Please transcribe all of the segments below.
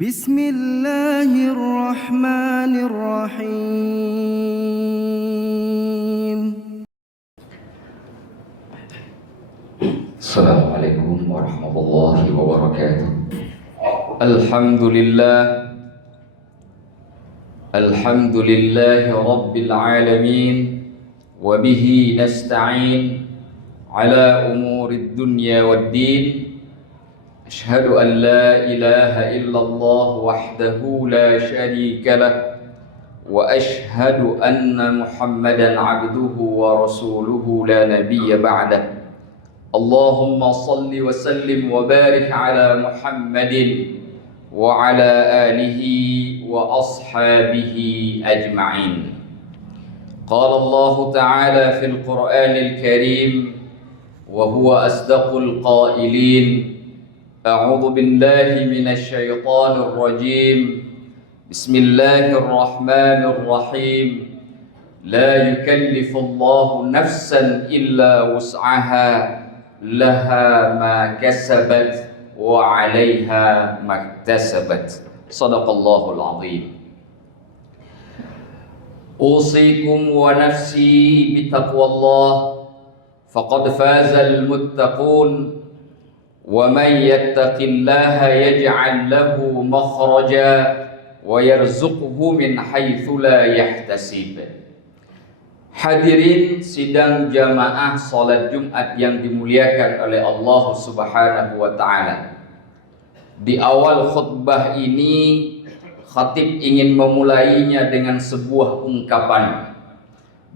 Bismillahirrahmanirrahim. Assalamualaikum warahmatullahi wabarakatuh. Alhamdulillahi rabbil alamin. Wabihi nasta'in ala umurid dunya waddin. Ashhadu an la ilaha illallah wahdahu la syarika lah. Wa ashhadu anna Muhammadan abduhu wa rasuluhu la nabiyya ba'dah. Allahumma salli wa sallim wa barik ala Muhammadin wa ala alihi wa ashabihi ajma'in. Qala Allah Ta'ala fil Qur'anil Karim wa huwa asdaqul qailin. A'udzu billahi minasy syaithanir rajim. Bismillahirrahmanirrahim. La yukallifullahu nafsan illa wus'aha. Laha ma kasabat wa 'alaiha maktasabat. Shadaqallahul 'azim. Usikum wa nafsi bitaqwallah faqad fazal muttaqun. Wa man yattaqillaha yaj'al lahu makhraja wa yarzuqhu min haitsu la yahtasib. Hadirin sidang jamaah salat Jumat yang dimuliakan oleh Allah Subhanahu wa taala. Di awal khutbah ini khatib ingin memulainya dengan sebuah ungkapan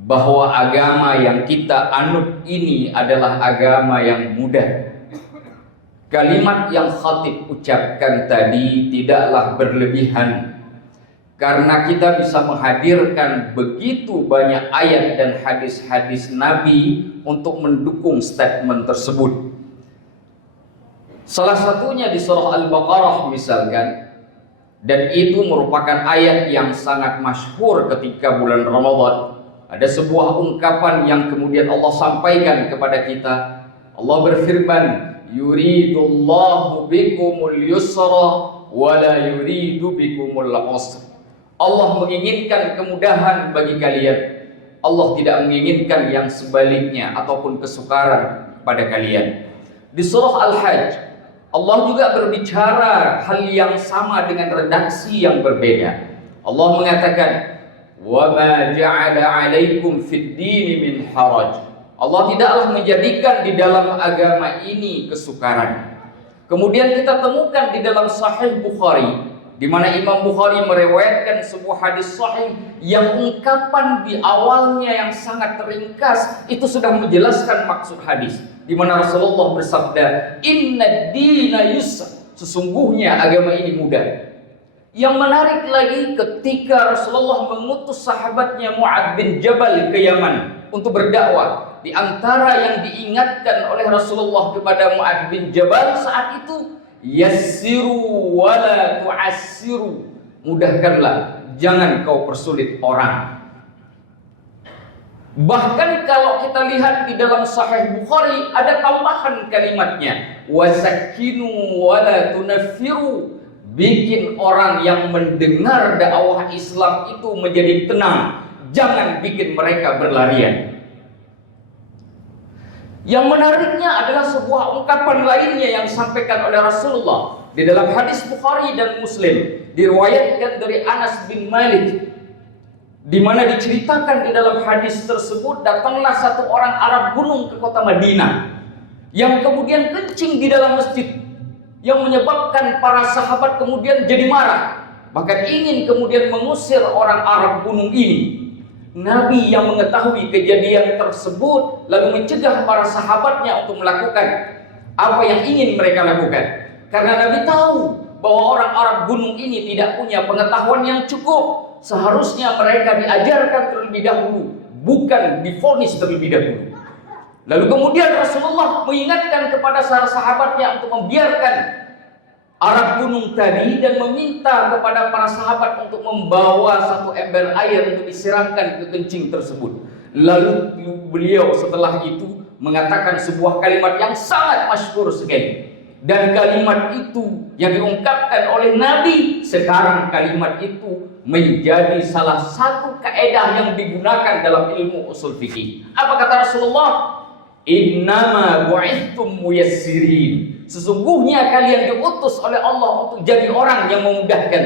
bahwa agama yang kita anut ini adalah agama yang mudah. Kalimat yang khatib ucapkan tadi tidaklah berlebihan, karena kita bisa menghadirkan begitu banyak ayat dan hadis-hadis Nabi untuk mendukung statement tersebut. Salah satunya di surah Al-Baqarah misalkan, dan itu merupakan ayat yang sangat masyhur ketika bulan Ramadan. Ada sebuah ungkapan yang kemudian Allah sampaikan kepada kita. Allah berfirman, yuridullahu bikumul yusra wa la yuridu bikumul usra. Allah menginginkan kemudahan bagi kalian. Allah tidak menginginkan yang sebaliknya ataupun kesukaran pada kalian. Di surah Al-Hajj, Allah juga berbicara hal yang sama dengan redaksi yang berbeda. Allah mengatakan, "Wa ma ja'ala 'alaikum fid dini min haraj." Allah tidaklah menjadikan di dalam agama ini kesukaran. Kemudian kita temukan di dalam Sahih Bukhari, di mana Imam Bukhari meriwayatkan sebuah hadis sahih yang ungkapan di awalnya yang sangat ringkas itu sudah menjelaskan maksud hadis, di mana Rasulullah bersabda, "Inna dina yusr." Sesungguhnya agama ini mudah. Yang menarik lagi ketika Rasulullah mengutus sahabatnya Mu'adz bin Jabal ke Yaman untuk berdakwah, di antara yang diingatkan oleh Rasulullah kepada Mu'adz bin Jabal saat itu, yassiru wala tu'assiru. Mudahkanlah, jangan kau persulit orang. Bahkan kalau kita lihat di dalam Sahih Bukhari ada tambahan kalimatnya, wasakkinu wala tunaffiru. Bikin orang yang mendengar dakwah Islam itu menjadi tenang, jangan bikin mereka berlarian. Yang menariknya adalah sebuah ungkapan lainnya yang disampaikan oleh Rasulullah di dalam hadis Bukhari dan Muslim, diriwayatkan dari Anas bin Malik, di mana diceritakan di dalam hadis tersebut, datanglah satu orang Arab gunung ke kota Madinah yang kemudian kencing di dalam masjid, yang menyebabkan para sahabat kemudian jadi marah, bahkan ingin kemudian mengusir orang Arab gunung ini. Nabi yang mengetahui kejadian tersebut lalu mencegah para sahabatnya untuk melakukan apa yang ingin mereka lakukan, karena Nabi tahu bahwa orang Arab gunung ini tidak punya pengetahuan yang cukup. Seharusnya mereka diajarkan terlebih dahulu, bukan divonis terlebih dahulu. Lalu kemudian Rasulullah mengingatkan kepada para sahabatnya untuk membiarkan Arab gunung tadi dan meminta kepada para sahabat untuk membawa satu ember air untuk disiramkan ke kencing tersebut. Lalu beliau setelah itu mengatakan sebuah kalimat yang sangat masyhur sekali. dan kalimat itu yang diungkapkan oleh Nabi, sekarang kalimat itu menjadi salah satu kaidah yang digunakan dalam ilmu usul fikih. Apa kata Rasulullah? Innama bu'ithtum muyassirin. Sesungguhnya kalian diutus oleh Allah untuk jadi orang yang memudahkan.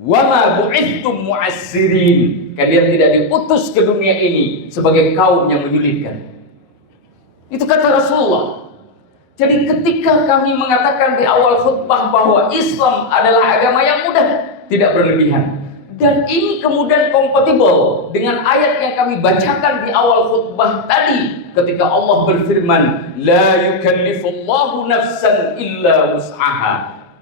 Wa ma bu'ithtum mu'assirin. Kalian tidak diutus ke dunia ini sebagai kaum yang menyulitkan. Itu kata Rasulullah. Jadi ketika kami mengatakan di awal khutbah bahwa Islam adalah agama yang mudah, tidak berlebihan. Dan ini kemudian kompatibel dengan ayat yang kami bacakan di awal khutbah tadi, ketika Allah berfirman, la yukallifullahu nafsan illa wus'aha.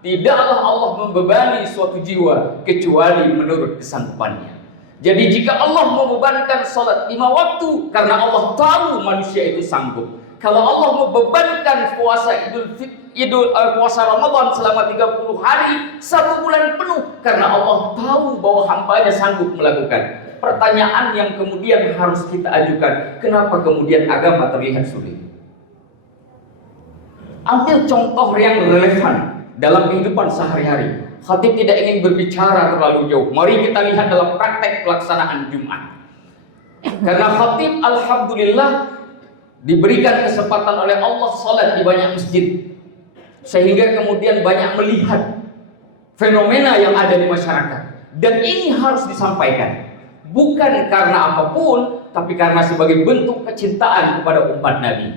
Tidaklah Allah membebani suatu jiwa kecuali menurut kesanggupannya. Jadi jika Allah membebankan salat 5 waktu karena Allah tahu manusia itu sanggup. Kalau Allah membebankan puasa puasa Ramadan selama 30 hari 1 bulan penuh karena Allah tahu bahwa hambanya sanggup melakukan. Pertanyaan yang kemudian harus kita ajukan, kenapa kemudian agama terlihat sulit? Ambil contoh yang relevan dalam kehidupan sehari-hari. Khatib tidak ingin berbicara terlalu jauh. Mari kita lihat dalam praktek pelaksanaan Jumat. Karena khatib alhamdulillah diberikan kesempatan oleh Allah salat di banyak masjid, sehingga kemudian banyak melihat fenomena yang ada di masyarakat. Dan ini harus disampaikan, bukan karena apapun, tapi karena sebagai bentuk kecintaan kepada umat Nabi.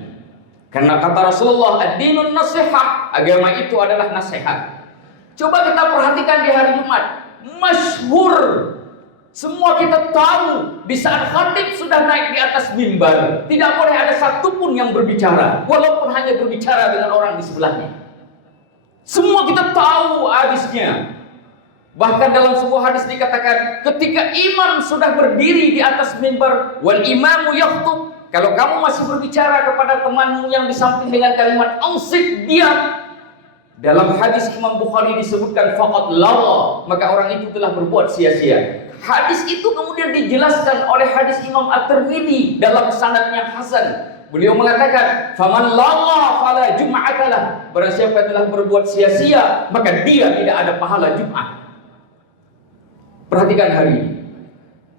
Karena kata Rasulullah, ad-dinun nasihat, agama itu adalah nasihat. Coba kita perhatikan di hari Jumat, masyhur, semua kita tahu di saat khatib sudah naik di atas mimbar, tidak boleh ada satupun yang berbicara, walaupun hanya berbicara dengan orang di sebelahnya. Semua kita tahu hadisnya. Bahkan dalam sebuah hadis dikatakan, ketika imam sudah berdiri di atas mimbar, wal imamu yakhtub, kalau kamu masih berbicara kepada temanmu yang di samping dengan kalimat ansit, diam. Dalam hadis Imam Bukhari disebutkan faqad lawa, maka orang itu telah berbuat sia-sia. Hadis itu kemudian dijelaskan oleh hadis Imam At-Tirmidzi dalam sanadnya hasan. Beliau mengatakan, "Faman lawa fala jum'atalah." Barang siapa yang telah berbuat sia-sia, maka dia tidak ada pahala Jumat. Perhatikan hari ini.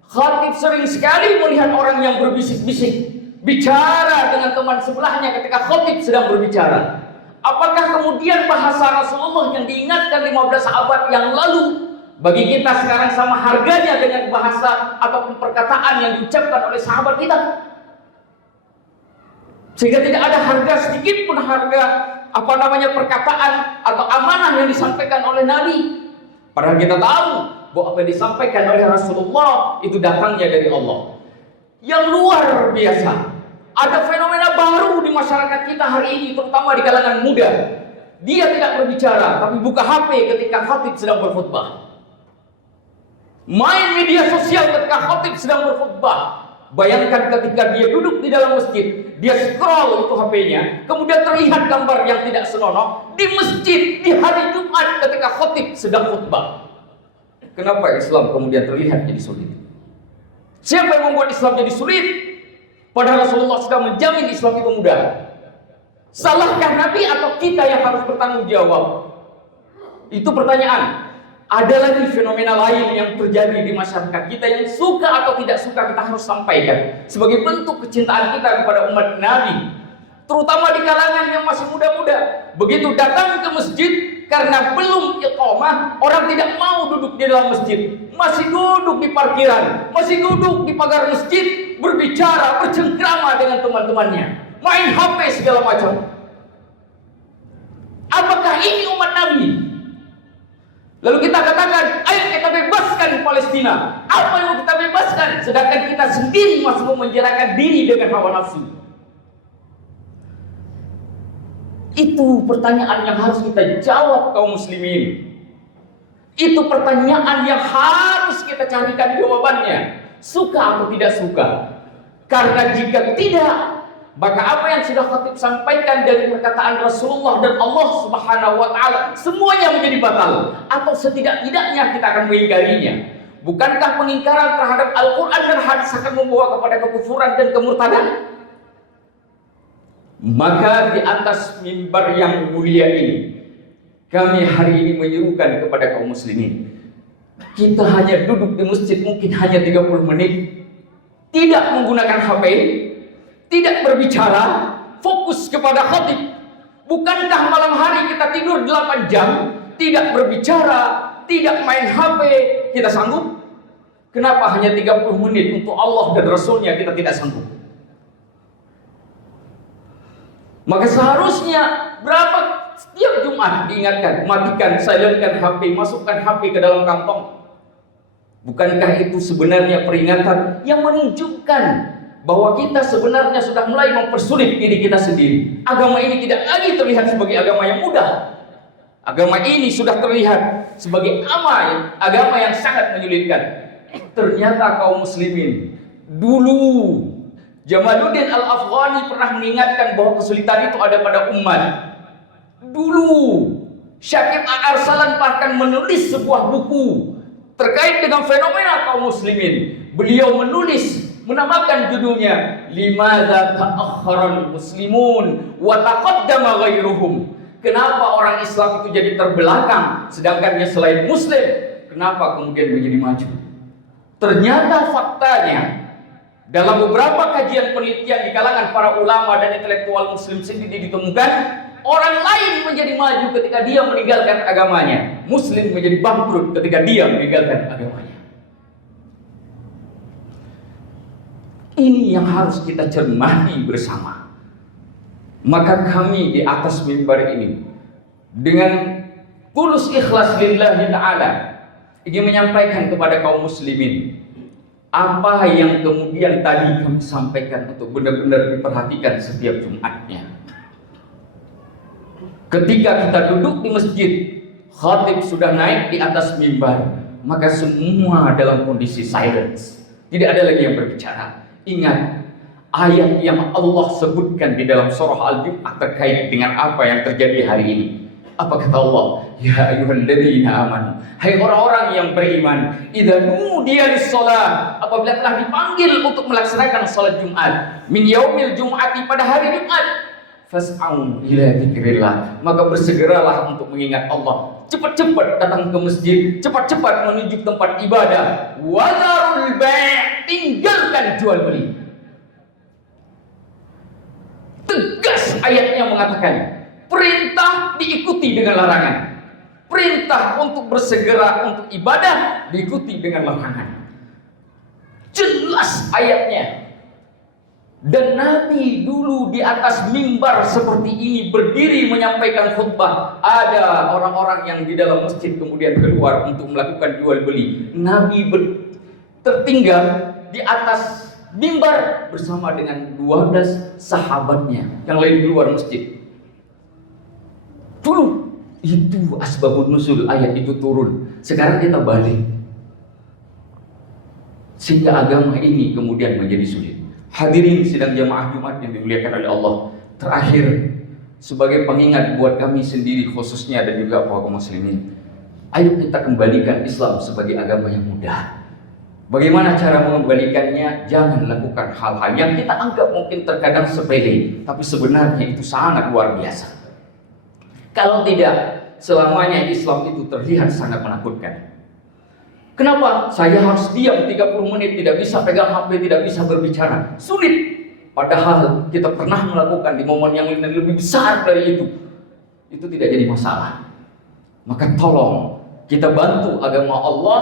Khatib sering sekali melihat orang yang berbisik-bisik, bicara dengan teman sebelahnya ketika khatib sedang berbicara. Apakah kemudian bahasa Rasulullah yang diingatkan 15 abad yang lalu bagi kita sekarang sama harganya dengan bahasa ataupun perkataan yang diucapkan oleh sahabat kita? Sehingga tidak ada harga sedikit pun harga perkataan atau amanah yang disampaikan oleh Nabi. Padahal kita tahu bahwa apa yang disampaikan oleh Rasulullah itu datangnya dari Allah. Yang luar biasa. Ada fenomena baru di masyarakat kita hari ini, terutama di kalangan muda. Dia tidak berbicara, tapi buka HP ketika khatib sedang berkhutbah. Main media sosial ketika khatib sedang berkhutbah. Bayangkan ketika dia duduk di dalam masjid, dia scroll itu HP-nya, kemudian terlihat gambar yang tidak senonoh di masjid di hari Jumat ketika khatib sedang khutbah. Kenapa Islam kemudian terlihat jadi sulit? Siapa yang membuat Islam jadi sulit? Padahal Rasulullah sudah menjamin Islam itu mudah. Salahkah Nabi atau kita yang harus bertanggung jawab? Itu pertanyaan. Ada lagi fenomena lain yang terjadi di masyarakat kita yang suka atau tidak suka kita harus sampaikan sebagai bentuk kecintaan kita kepada umat Nabi, terutama di kalangan yang masih muda-muda. Begitu datang ke masjid karena belum iqamah, orang tidak mau duduk di dalam masjid, masih duduk di parkiran, masih duduk di pagar masjid, berbicara, bercengkrama dengan teman-temannya, main HP segala macam. Apakah ini umat Nabi? Lalu kita katakan, ayo kita bebaskan Palestina. Apa yang mau kita bebaskan? Sedangkan kita sendiri masih memenjarakan diri dengan hawa nafsu. Itu pertanyaan yang harus kita jawab kaum muslimin. Itu pertanyaan yang harus kita carikan jawabannya. Suka atau tidak suka? Karena jika tidak, maka apa yang sudah khatib sampaikan dari perkataan Rasulullah dan Allah Subhanahu wa taala semuanya menjadi batal, atau setidak-tidaknya kita akan mengingkarinya. Bukankah pengingkaran terhadap Al-Qur'an dan hadis akan membawa kepada kekufuran dan kemurtadan? Maka di atas mimbar yang mulia ini, kami hari ini menyerukan kepada kaum muslimin, kita hanya duduk di masjid mungkin hanya 30 menit, tidak menggunakan HP, tidak berbicara, fokus kepada khatib. Bukankah malam hari kita tidur 8 jam, tidak berbicara, tidak main HP, kita sanggup? Kenapa hanya 30 menit untuk Allah dan Rasulnya kita tidak sanggup? Maka seharusnya berapa setiap Jumat diingatkan, matikan, silentkan HP, masukkan HP ke dalam kantong. Bukankah itu sebenarnya peringatan yang menunjukkan bahwa kita sebenarnya sudah mulai mempersulit diri kita sendiri. Agama ini tidak lagi terlihat sebagai agama yang mudah. Agama ini sudah terlihat sebagai agama yang sangat menyulitkan. Ternyata kaum muslimin dulu Jamaluddin Al-Afghani pernah mengingatkan bahwa kesulitan itu ada pada umat. Dulu Syakib Al-Arsalan bahkan menulis sebuah buku terkait dengan fenomena kaum muslimin. Beliau menamakan judulnya Limadza ta'akhkharal muslimun wa taqaddama ghairuhum. Kenapa orang Islam itu jadi terbelakang sedangkan yang selain muslim kenapa kemudian menjadi maju? Ternyata faktanya dalam beberapa kajian penelitian di kalangan para ulama dan intelektual muslim sendiri ditemukan orang lain menjadi maju ketika dia meninggalkan agamanya. Muslim menjadi bangkrut ketika dia meninggalkan agamanya. Ini yang harus kita cermati bersama. Maka kami di atas mimbar ini dengan tulus ikhlas lillahi ta'ala ingin menyampaikan kepada kaum muslimin apa yang kemudian tadi kami sampaikan untuk benar-benar diperhatikan setiap Jumatnya. Ketika kita duduk di masjid, khatib sudah naik di atas mimbar, maka semua dalam kondisi silence. Tidak ada lagi yang berbicara. Ingat ayat yang Allah sebutkan di dalam surah Al-Jumu'ah terkait dengan apa yang terjadi hari ini. Apa kata Allah? Ya ayyuhalladzina amanu, hai orang-orang yang beriman, idza nudiya lis-shalah, apabila telah dipanggil untuk melaksanakan salat Jumat, min yaumil jumu'ati, pada hari Jumat, fas'au ila dzikrillah, maka bersegeralah untuk mengingat Allah. Cepat-cepat datang ke masjid, cepat-cepat menuju tempat ibadah. Wadzarul bai', tinggalkan jual beli. Tegas ayatnya mengatakan, perintah diikuti dengan larangan. Perintah untuk bersegera untuk ibadah diikuti dengan larangan. Jelas ayatnya. Dan Nabi dulu di atas mimbar seperti ini berdiri menyampaikan khutbah. Ada orang-orang yang di dalam masjid kemudian keluar untuk melakukan jual beli. Nabi tertinggal di atas mimbar bersama dengan 12 sahabatnya yang lain di luar masjid. Dulu itu asbabun nuzul ayat itu turun. Sekarang kita balik. Sehingga agama ini kemudian menjadi sulit. Hadirin sidang jamaah Jumat yang dimuliakan oleh Allah. Terakhir, sebagai pengingat buat kami sendiri khususnya dan juga kaum muslimin, ayo kita kembalikan Islam sebagai agama yang mudah. Bagaimana cara mengembalikannya? Jangan lakukan hal-hal yang kita anggap mungkin terkadang sepele, tapi sebenarnya itu sangat luar biasa. Kalau tidak, selamanya Islam itu terlihat sangat menakutkan. Kenapa? Saya harus diam 30 menit, tidak bisa pegang HP, tidak bisa berbicara. Sulit. Padahal kita pernah melakukan di momen yang lebih besar dari itu. Itu tidak jadi masalah. Maka tolong kita bantu agama Allah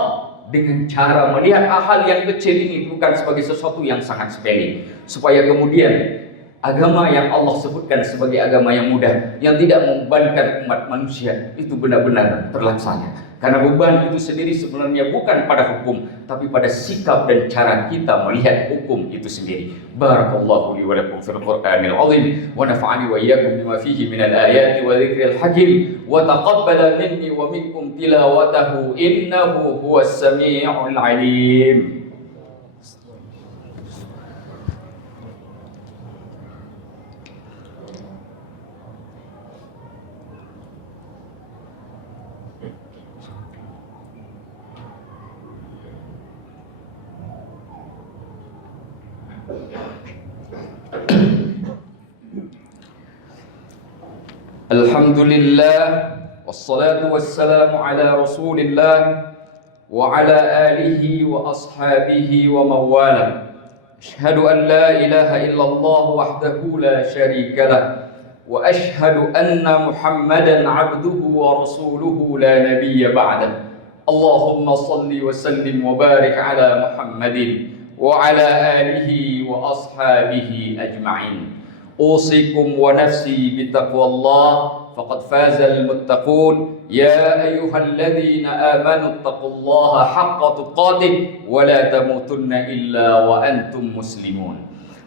dengan cara melihat hal yang kecil ini bukan sebagai sesuatu yang sangat sepele. Supaya kemudian agama yang Allah sebutkan sebagai agama yang mudah, yang tidak membebankan umat manusia, itu benar-benar terlaksana. Karena beban itu sendiri sebenarnya bukan pada hukum, tapi pada sikap dan cara kita melihat hukum itu sendiri. Barakallahu li wa lakum fil Qur'anil azim wa nafa'ani wa iyyakum bima fihi minal ayati wa dzikril hakim wa taqabbala minni wa minkum tilawatahu innahu huwas samii'ul 'alim. Alhamdulillah, wassalatu wassalamu ala Rasulillah wa ala alihi wa ashabihi wa mawala. Ashhadu an la ilaha illallah wahdahu la syarika lah wa ashhadu anna Muhammadan abduhu wa rasuluhu la nabiyya ba'dah. Allahumma salli wa sallim wa barik ala Muhammadin wa ala alihi wa ashabihi ajma'in. أوصيكم ونفسي بتقوى الله فقد فاز المتقون يا أيها الذين آمنوا اتقوا الله حق تقاته ولا تموتن إلا وأنتم مسلمون.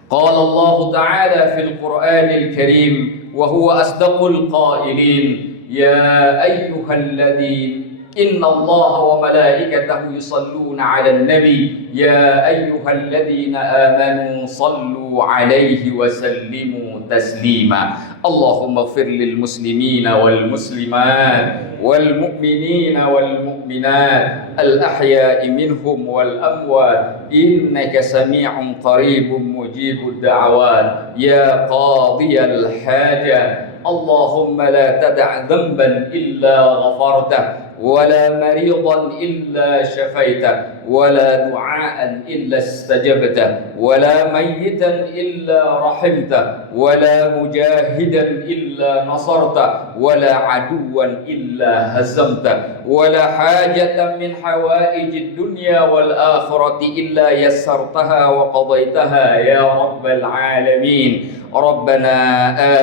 قال الله تعالى في القرآن الكريم وهو أصدق القائلين يا أيها الذين إن الله وملائكته يصلون على النبي يا أيها الذين آمنوا صلوا عليه وسلموا تسليما. اللهم اغفر للمسلمين والمسلمات والمؤمنين والمؤمنات الأحياء منهم والأموات إنك سميع قريب مجيب الدعوات يا قاضي الحاجة. اللهم لا تدع ذنبا إلا غفرته ولا مريضا إلا شفيته ولا دعاء إلا استجبته ولا ميتا إلا رحمته ولا مجاهدا إلا نصرته ولا عدوا إلا هزمته ولا حاجة من حوائج الدنيا والآخرة إلا يسرتها وقضيتها يا رب العالمين. ربنا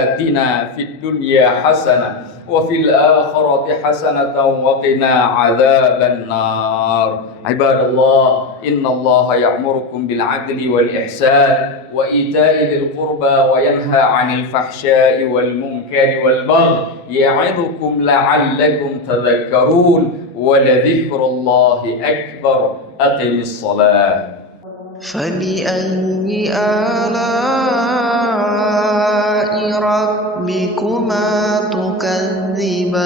آتنا في الدنيا حسنة وفي الآخرة حسنة وقنا عذاب النار. عباد الله إن الله يأمركم بالعدل والإحسان وإيتاء ذي القربى وينهى عن الفحشاء والمنكر والبغي يعظكم لعلكم تذكرون ولذكر الله أكبر. أقم الصلاة. فبأي آلاء ربكما تكذبان